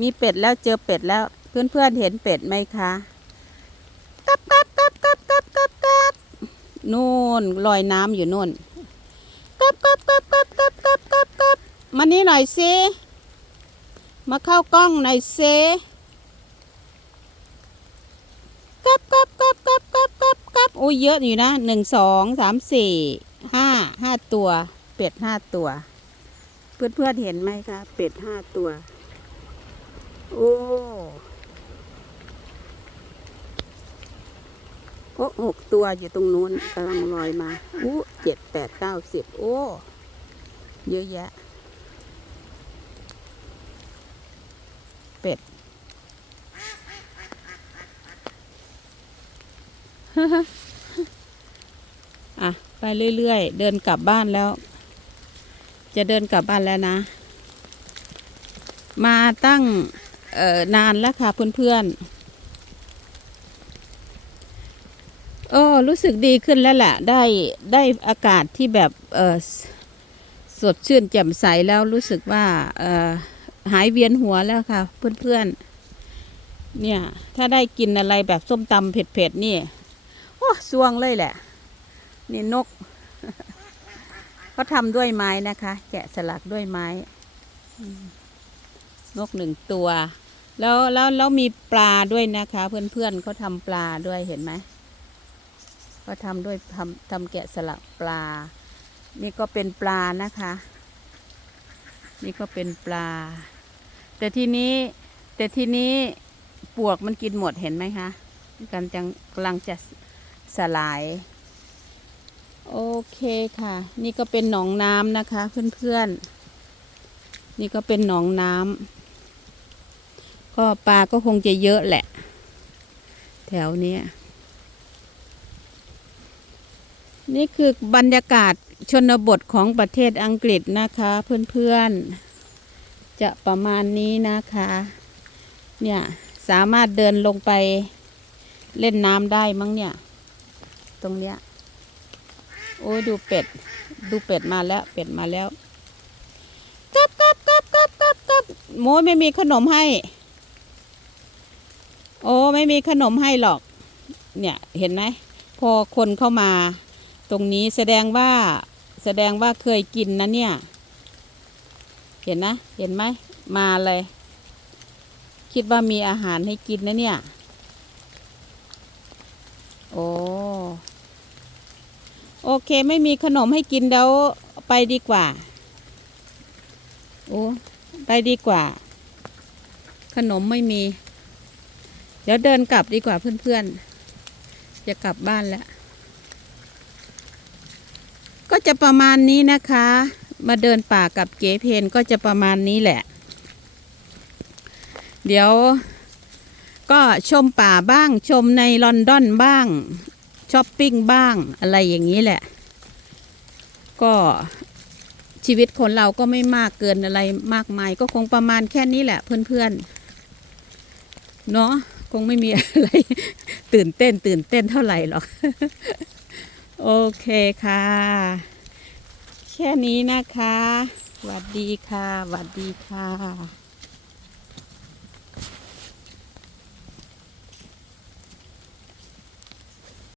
มีเป็ดแล้วเจอเป็ดแล้วเพื่อนเพื่อนๆเห็นเป็ดไหมคะกับกับกับกับกับกับกับนู่นลอยน้ำอยู่นู่นกับกับกับกับกับกับกับกับมานี่หน่อยสิมาเข้ากล้องหน่อยสิกับกับกับกับกับกับกับโอ้ยเยอะอยู่นะหนึ่งสองสามสี่ห้าห้าตัว เป็ดห้าตัว เพื่อนเพื่อนๆเห็นไหมคะเป็ดห้าตัว โอ้โอ้หกตัวอยู่ตรงนู้นกำลังลอยมาอู้เจ็ดแปดเก้าสิบโอ้ เยอะแยะ เป็ดอะ ไปเรื่อยๆ เดินกลับบ้านแล้ว จะเดินกลับบ้านแล้วนะ มาตั้ง อนานแล้วค่ะเพื่อนๆเออรู้สึกดีขึ้นแล้วแหละได้ได้อากาศที่แบบเออสสดชื่นแจ่มใสแล้วรู้สึกว่าเออหายเวียนหัวแล้วค่ะ เพื่อนๆ เนี่ย ถ้าได้กินอะไรแบบส้มตำเผ็ดๆนี่โอ้สวงเลยแหละ นี่นกเขาทำด้วยไม้นะคะ แกะสลักด้วยไม้นกหนึ่งตัว แล้วแล้วแล้วมีปลาด้วยนะคะ เพื่อนๆเขาทำปลาด้วยเห็นไหมเขาทำด้วยทำทำแกะสลักปลา นี่ก็เป็นปลานะคะ นี่ก็เป็นปลา แต่ทีนี้แต่ทีนี้ปวกมันกินหมดเห็นไหมคะกำลังกำลังจะสลาย โอเคค่ะ นี่ก็เป็นหนองน้ำนะคะ เพื่อนๆนี่ก็เป็นหนองน้ำ ก็ปลาก็คงจะเยอะแหละ แถวเนี้ยนี่คือบรรยากาศชนบทของประเทศอังกฤษนะคะ เพื่อนๆ จะประมาณนี้นะคะ เนี่ยสามารถเดินลงไปเล่นน้ำได้มั้งเนี่ย ตรงเนี้ย โอ้ยดูเป็ด ดูเป็ดมาแล้ว เป็ดมาแล้วกับกับกับกับกับกับโมยไม่มีขนมให้ ไม่มีขนมให้หรอก เนี่ยเห็นไหมพอคนเข้ามา ตรงนี้แสดงว่าแสดงว่าเคยกินนะเนี่ย เห็นนะ เห็นไหมมาเลย คิดว่ามีอาหารให้กินนะเนี่ย โอ้โอเคไม่มีขนมให้กินเดี๋ยวไปดีกว่าโอ้ไปดีกว่า ขนมไม่มี ดี๋ยวเดินกลับดีกว่าเพื่อนๆ จะกลับบ้านแล้ว ก็จะประมาณนี้นะคะ มาเดินป่ากับเก๋เพนก็จะประมาณนี้แหละ เดี๋ยวก็ชมป่าบ้างชมในลอนดอนบ้างช้อปปิ้งบ้างอะไรอย่างนี้แหละ ก็ชีวิตคนเราก็ไม่มากเกินอะไรมากมาย ก็คงประมาณแค่นี้แหละเพื่อนๆ เนาะ คงไม่มีอะไร ตื่นเต้น ตื่นเต้นเท่าไหร่หรอก โอเคค่ะ แค่นี้นะคะสวัสดีค่ะสวัสดีค่ะ